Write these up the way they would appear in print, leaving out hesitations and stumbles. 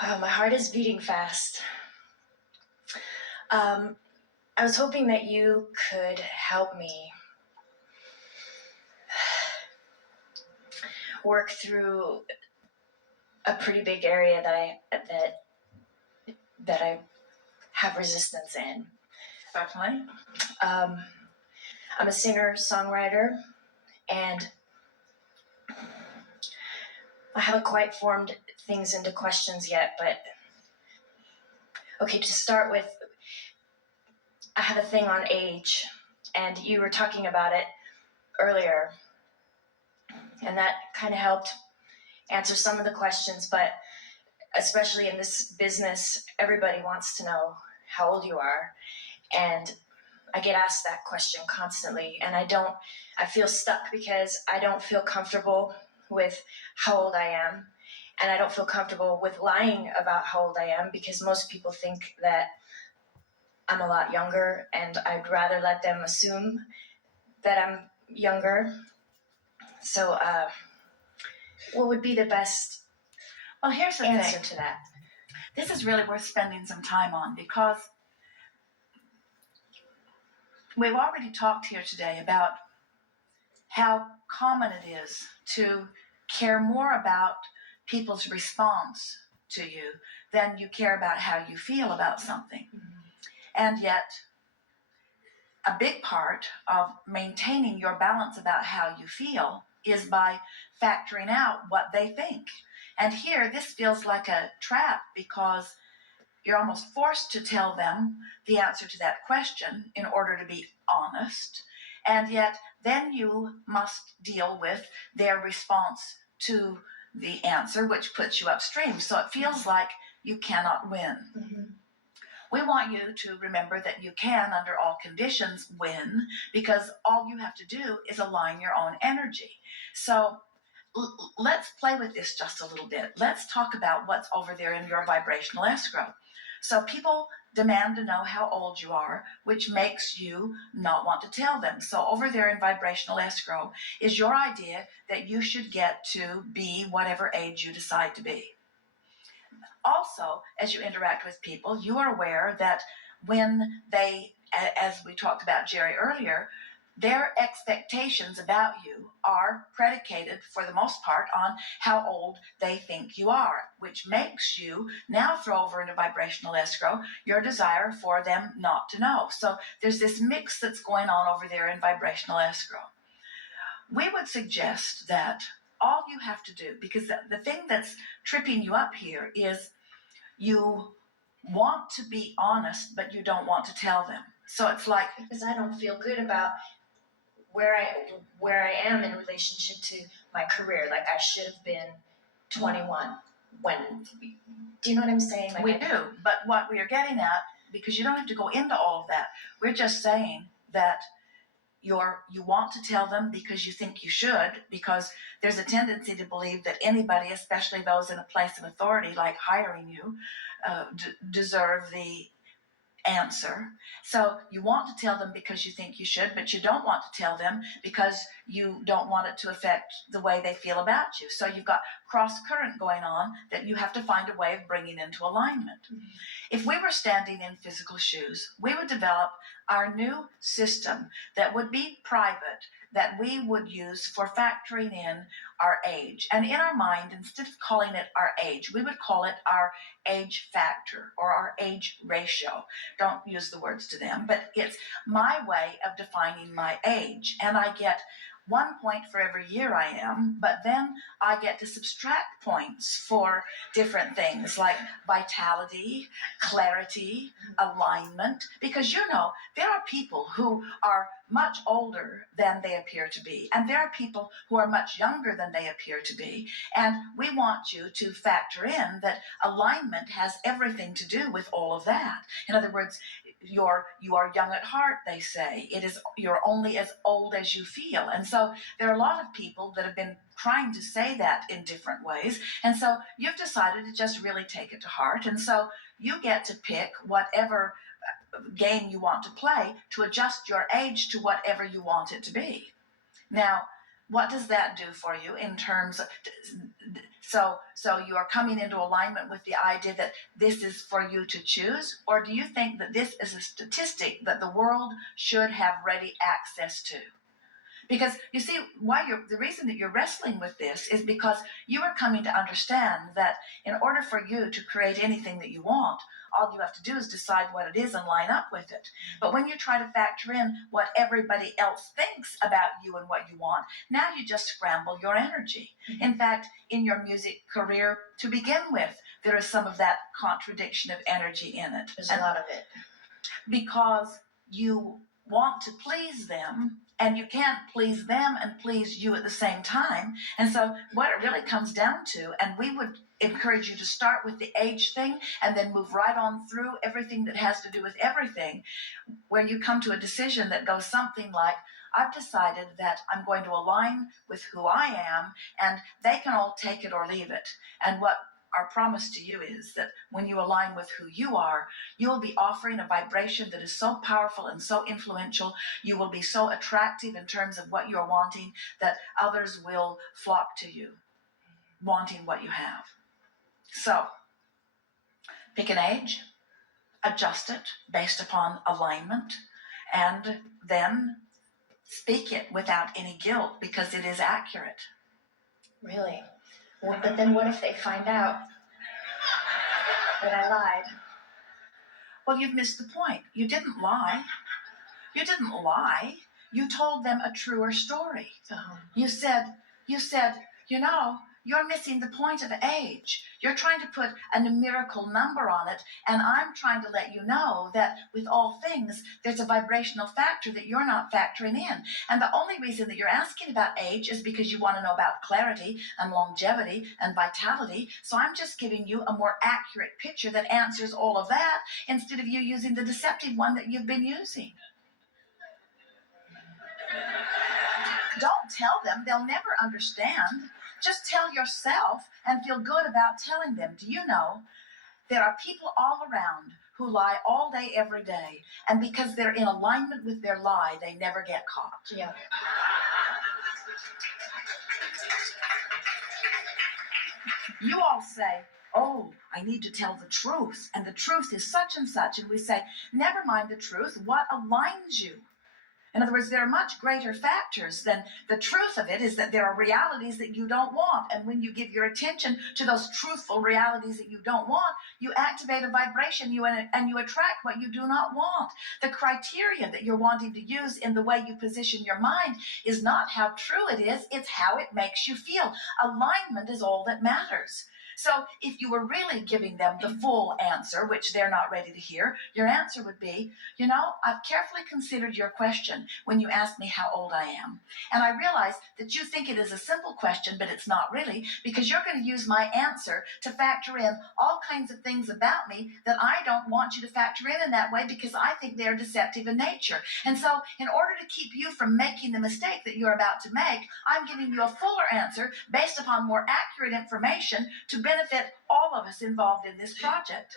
Wow, my heart is beating fast. I was hoping that you could help me work through a pretty big area that I have resistance in. Certainly. I'm a singer-songwriter, and I haven't quite formed things into questions yet, but okay, to start with, I have a thing on age, and you were talking about it earlier, and that kind of helped answer some of the questions, but especially in this business, everybody wants to know how old you are, and I get asked that question constantly, and I feel stuck because I don't feel comfortable with how old I am, and I don't feel comfortable with lying about how old I am because most people think that I'm a lot younger, and I'd rather let them assume that I'm younger. So, what would be the best Well, here's the answer thing. to that? This is really worth spending some time on because we've already talked here today about how common it is to care more about people's response to you than you care about how you feel about something. Mm-hmm. And yet, a big part of maintaining your balance about how you feel is by factoring out what they think. And here, this feels like a trap because you're almost forced to tell them the answer to that question in order to be honest. And yet, then you must deal with their response to the answer, which puts you upstream. So it feels like you cannot win. Mm-hmm. We want you to remember that you can, under all conditions, win because all you have to do is align your own energy. So let's play with this just a little bit. Let's talk about what's over there in your vibrational escrow. So people demand to know how old you are, which makes you not want to tell them. So over there in vibrational escrow is your idea that you should get to be whatever age you decide to be. Also, as you interact with people, you are aware that when they, as we talked about Jerry earlier, their expectations about you are predicated, for the most part, on how old they think you are, which makes you now throw over into vibrational escrow your desire for them not to know. So there's this mix that's going on over there in vibrational escrow. We would suggest that all you have to do, because the thing that's tripping you up here is you want to be honest, but you don't want to tell them. So it's like, because I don't feel good about where I am in relationship to my career. Like I should have been 21 when, do you know what I'm saying? Like we do, but what we are getting at, because you don't have to go into all of that, we're just saying that you want to tell them because you think you should, because there's a tendency to believe that anybody, especially those in a place of authority like hiring you, deserve the answer. So you want to tell them because you think you should, but you don't want to tell them because you don't want it to affect the way they feel about you. So you've got cross current going on that you have to find a way of bringing into alignment. Mm-hmm. If we were standing in physical shoes, we would develop our new system that would be private, that we would use for factoring in our age. And in our mind, instead of calling it our age, we would call it our age factor or our age ratio. Don't use the words to them, but it's my way of defining my age. And I get 1 point for every year I am, but then I get to subtract points for different things like vitality, clarity, alignment, because there are people who are much older than they appear to be, and there are people who are much younger than they appear to be, and we want you to factor in that alignment has everything to do with all of that. In other words, you are young at heart, they say. You're only as old as you feel. And so there are a lot of people that have been trying to say that in different ways. And so you've decided to just really take it to heart. And so you get to pick whatever game you want to play to adjust your age to whatever you want it to be. Now, what does that do for you in terms of, So you are coming into alignment with the idea that this is for you to choose, or do you think that this is a statistic that the world should have ready access to? Because you see, the reason that you're wrestling with this is because you are coming to understand that in order for you to create anything that you want, all you have to do is decide what it is and line up with it. But when you try to factor in what everybody else thinks about you and what you want, now you just scramble your energy. In fact, in your music career to begin with, there is some of that contradiction of energy in it. There's a lot of it. Because you want to please them, and you can't please them and please you at the same time. And so what it really comes down to, and we would encourage you to start with the age thing and then move right on through everything that has to do with everything, where you come to a decision that goes something like, I've decided that I'm going to align with who I am, and they can all take it or leave it. And what our promise to you is that when you align with who you are, you will be offering a vibration that is so powerful and so influential. You will be so attractive in terms of what you're wanting that others will flock to you, wanting what you have. So, pick an age, adjust it based upon alignment, and then speak it without any guilt because it is accurate. Really? Well, but then what if they find out that I lied? Well, you've missed the point. You didn't lie. You didn't lie. You told them a truer story. You said, you're missing the point of age. You're trying to put a numerical number on it, and I'm trying to let you know that with all things, there's a vibrational factor that you're not factoring in. And the only reason that you're asking about age is because you want to know about clarity and longevity and vitality. So I'm just giving you a more accurate picture that answers all of that instead of you using the deceptive one that you've been using. Don't tell them. They'll never understand. Just tell yourself and feel good about telling them. Do you know there are people all around who lie all day, every day, and because they're in alignment with their lie, they never get caught. Yeah. You all say, oh, I need to tell the truth, and the truth is such and such, and we say, never mind the truth, what aligns you? In other words, there are much greater factors than the truth of it is that there are realities that you don't want. And when you give your attention to those truthful realities that you don't want, you activate a vibration and you attract what you do not want. The criteria that you're wanting to use in the way you position your mind is not how true it is, it's how it makes you feel. Alignment is all that matters. So if you were really giving them the full answer, which they're not ready to hear, your answer would be, I've carefully considered your question when you asked me how old I am. And I realize that you think it is a simple question, but it's not really, because you're going to use my answer to factor in all kinds of things about me that I don't want you to factor in that way because I think they're deceptive in nature. And so in order to keep you from making the mistake that you're about to make, I'm giving you a fuller answer based upon more accurate information to benefit all of us involved in this project.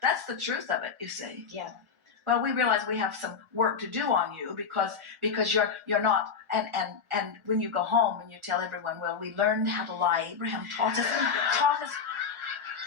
That's the truth of it, you see. Yeah. Well, we realize we have some work to do on you because you're not, and when you go home and you tell everyone, well, we learned how to lie. Abraham taught us.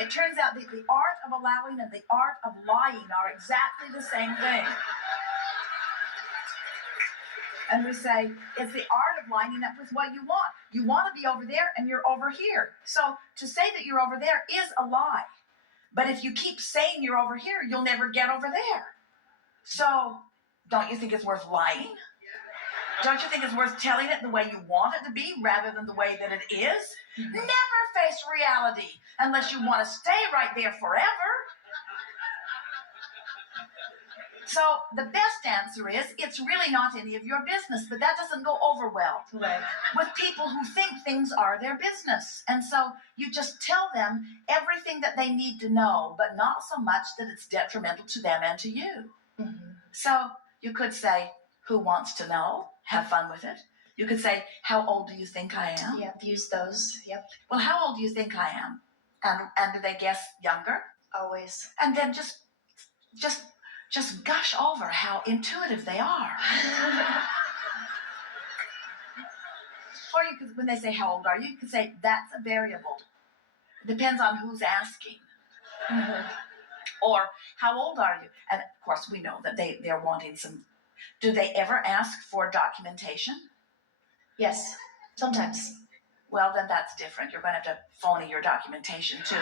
It turns out that the art of allowing and the art of lying are exactly the same thing. And we say, it's the art of lining up with what you want. You want to be over there and you're over here. So to say that you're over there is a lie. But if you keep saying you're over here, you'll never get over there. So don't you think it's worth lying? Don't you think it's worth telling it the way you want it to be rather than the way that it is? Mm-hmm. Never face reality unless you want to stay right there forever. So the best answer is, it's really not any of your business, but that doesn't go over well with people who think things are their business. And so you just tell them everything that they need to know, but not so much that it's detrimental to them and to you. Mm-hmm. So you could say, who wants to know? Have fun with it. You could say, how old do you think I am? Yep, use those. Yep. Well, how old do you think I am? And do they guess younger? Always. And then just gush over how intuitive they are. Or you could, when they say, how old are you? You could say, that's a variable. It depends on who's asking. Mm-hmm. Or, how old are you? And of course, we know that they're wanting some. Do they ever ask for documentation? Yes, sometimes. Well, then that's different. You're going to have to phony your documentation too.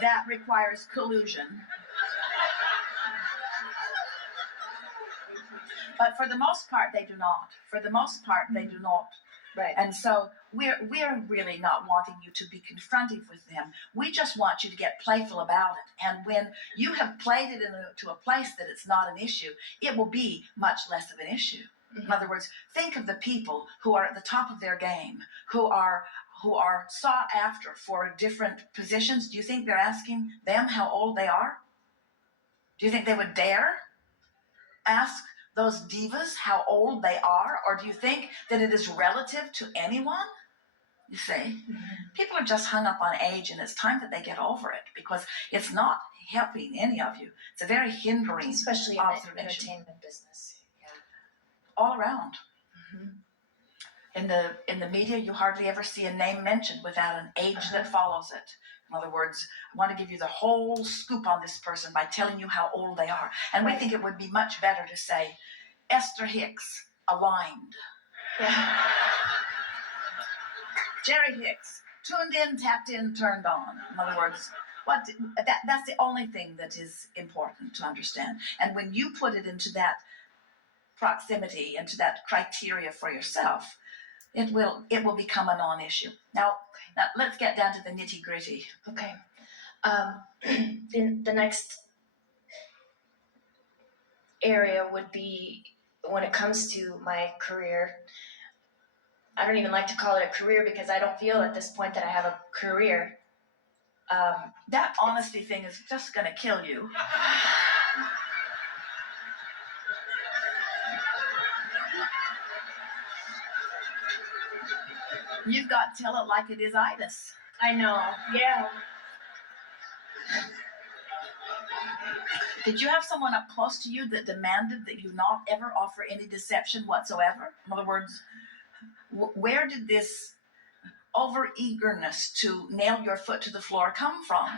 That requires collusion. But for the most part, they do not. For the most part, they do not. Right. And so we're really not wanting you to be confrontive with them. We just want you to get playful about it. And when you have played it to a place that it's not an issue, it will be much less of an issue. Mm-hmm. In other words, think of the people who are at the top of their game, who are sought after for different positions. Do you think they're asking them how old they are? Do you think they would dare ask those divas how old they are? Or do you think that it is relative to anyone? You see, Mm-hmm. people are just hung up on age, and it's time that they get over it, because it's not helping any of you. It's a very hindering, especially in the observation. entertainment business. Yeah. All around. Mm-hmm. In the media, you hardly ever see a name mentioned without an age that follows it. In other words, I want to give you the whole scoop on this person by telling you how old they are. And we think it would be much better to say, Esther Hicks, aligned. Yeah. Jerry Hicks, tuned in, tapped in, turned on. In other words, that's the only thing that is important to understand. And when you put it into that proximity, into that criteria for yourself, it will become a non-issue. Now let's get down to the nitty-gritty. Okay. The next area would be when it comes to my career. I don't even like to call it a career, because I don't feel at this point that I have a career. That honesty thing is just going to kill you. You've got to tell it like it is itis. I know, yeah. Did you have someone up close to you that demanded that you not ever offer any deception whatsoever? In other words, where did this over-eagerness to nail your foot to the floor come from?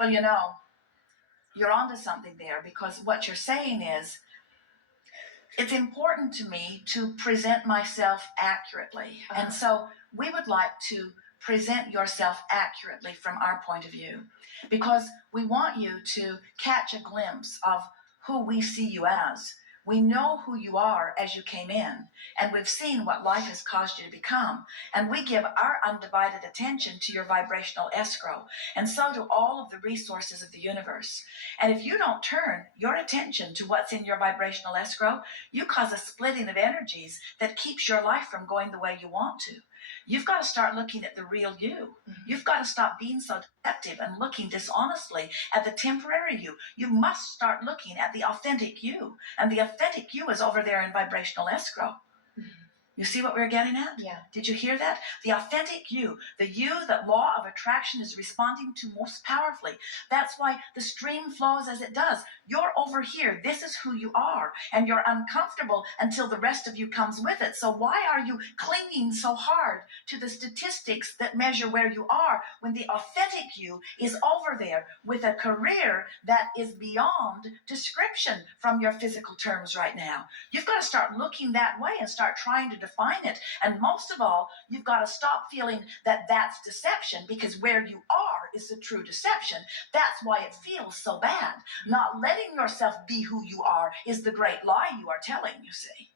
Well, you're onto something there, because what you're saying is, it's important to me to present myself accurately. And so we would like to present yourself accurately from our point of view, because we want you to catch a glimpse of who we see you as. We know who you are as you came in, and we've seen what life has caused you to become, and we give our undivided attention to your vibrational escrow, and so do all of the resources of the universe. And if you don't turn your attention to what's in your vibrational escrow, you cause a splitting of energies that keeps your life from going the way you want to. You've got to start looking at the real you. Mm-hmm. You've got to stop being so deceptive and looking dishonestly at the temporary you. You must start looking at the authentic you. And the authentic you is over there in vibrational escrow. Mm-hmm. You see what we're getting at? Yeah. Did you hear that? The authentic you, the you that law of attraction is responding to most powerfully. That's why the stream flows as it does. You're over here. This is who you are. And you're uncomfortable until the rest of you comes with it. So why are you clinging so hard to the statistics that measure where you are, when the authentic you is over there with a career that is beyond description from your physical terms right now? You've got to start looking that way and start trying to define it. And most of all, you've got to stop feeling that that's deception, because where you are is the true deception. That's why it feels so bad. Not letting yourself be who you are is the great lie you are telling, you see.